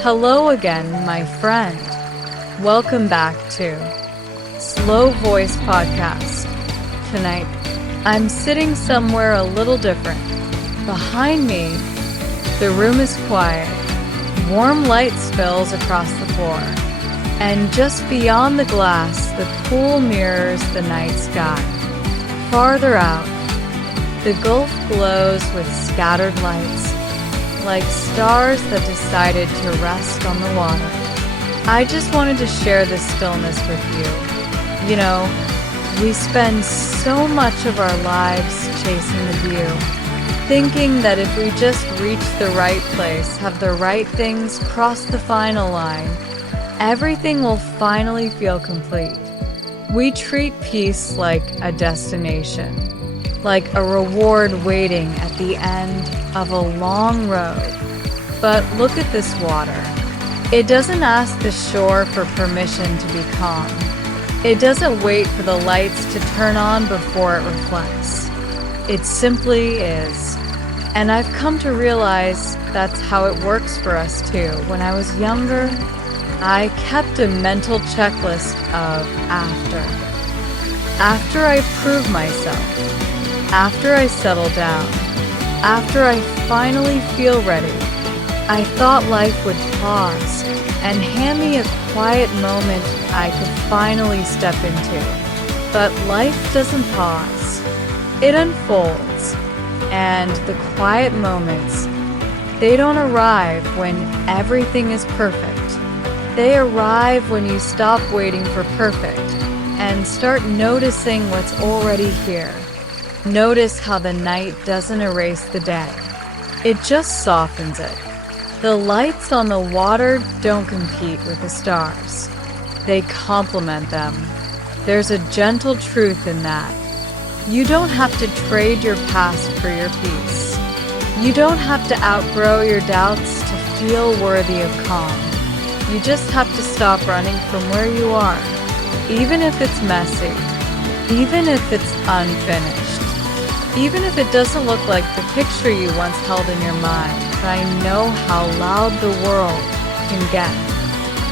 Hello again, my friend. Welcome back to Slow Voice Podcast. Tonight, I'm sitting somewhere a little different. Behind me, the room is quiet. Warm light spills across the floor. And just beyond the glass, the pool mirrors the night sky. Farther out, the Gulf glows with scattered lights, like stars that decided to rest on the water. I just wanted to share this stillness with you. You know, we spend so much of our lives chasing the view, thinking that if we just reach the right place, have the right things, cross the final line, everything will finally feel complete. We treat peace like a destination, like a reward waiting at the end of a long road. But look at this water. It doesn't ask the shore for permission to be calm. It doesn't wait for the lights to turn on before it reflects. It simply is. And I've come to realize that's how it works for us too. When I was younger, I kept a mental checklist of after. After I prove myself, after I settle down, after I finally feel ready, I thought life would pause and hand me a quiet moment I could finally step into. But life doesn't pause. It unfolds, and the quiet moments, they don't arrive when everything is perfect. They arrive when you stop waiting for perfect and start noticing what's already here. Notice how the night doesn't erase the day. It just softens it. The lights on the water don't compete with the stars. They complement them. There's a gentle truth in that. You don't have to trade your past for your peace. You don't have to outgrow your doubts to feel worthy of calm. You just have to stop running from where you are, even if it's messy, even if it's unfinished. Even if it doesn't look like the picture you once held in your mind, I know how loud the world can get,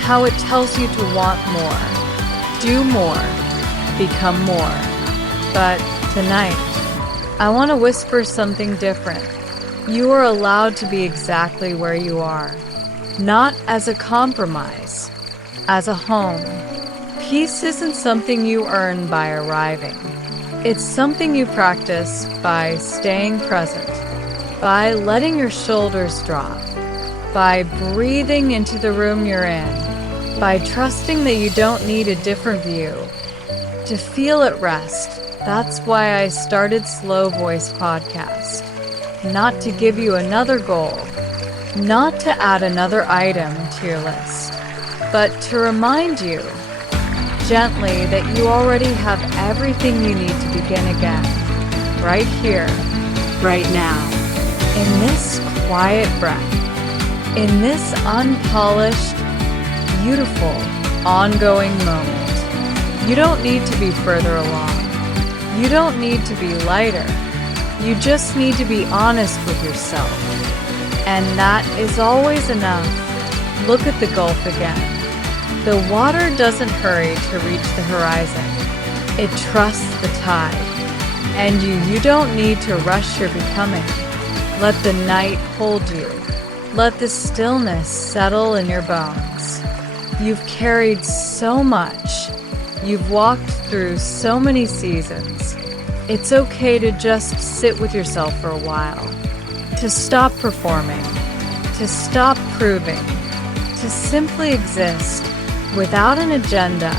how it tells you to want more, do more, become more. But tonight, I want to whisper something different. You are allowed to be exactly where you are, not as a compromise, as a home. Peace isn't something you earn by arriving. It's something you practice by staying present, by letting your shoulders drop, by breathing into the room you're in, by trusting that you don't need a different view to feel at rest. That's why I started Slow Voice Podcast. Not to give you another goal, not to add another item to your list, but to remind you gently that you already have everything you need to begin again, right here, right now, in this quiet breath, in this unpolished, beautiful, ongoing moment. You don't need to be further along. You don't need to be lighter. You just need to be honest with yourself. And that is always enough. Look at the Gulf again. The water doesn't hurry to reach the horizon. It trusts the tide. And you don't need to rush your becoming. Let the night hold you. Let the stillness settle in your bones. You've carried so much. You've walked through so many seasons. It's okay to just sit with yourself for a while. To stop performing. To stop proving. To simply exist. Without an agenda,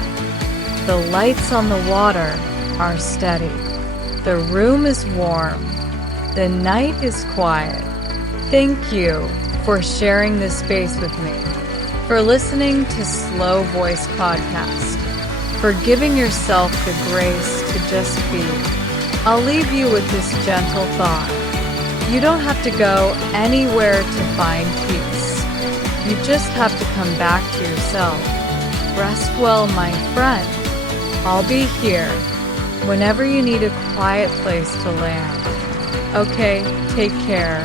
the lights on the water are steady. The room is warm. The night is quiet. Thank you for sharing this space with me, for listening to Slow Voice Podcast. for giving yourself the grace to just be. I'll leave you with this gentle thought. You don't have to go anywhere to find peace. You just have to come back to yourself. Rest well, my friend. I'll be here whenever you need a quiet place to land. Okay, take care.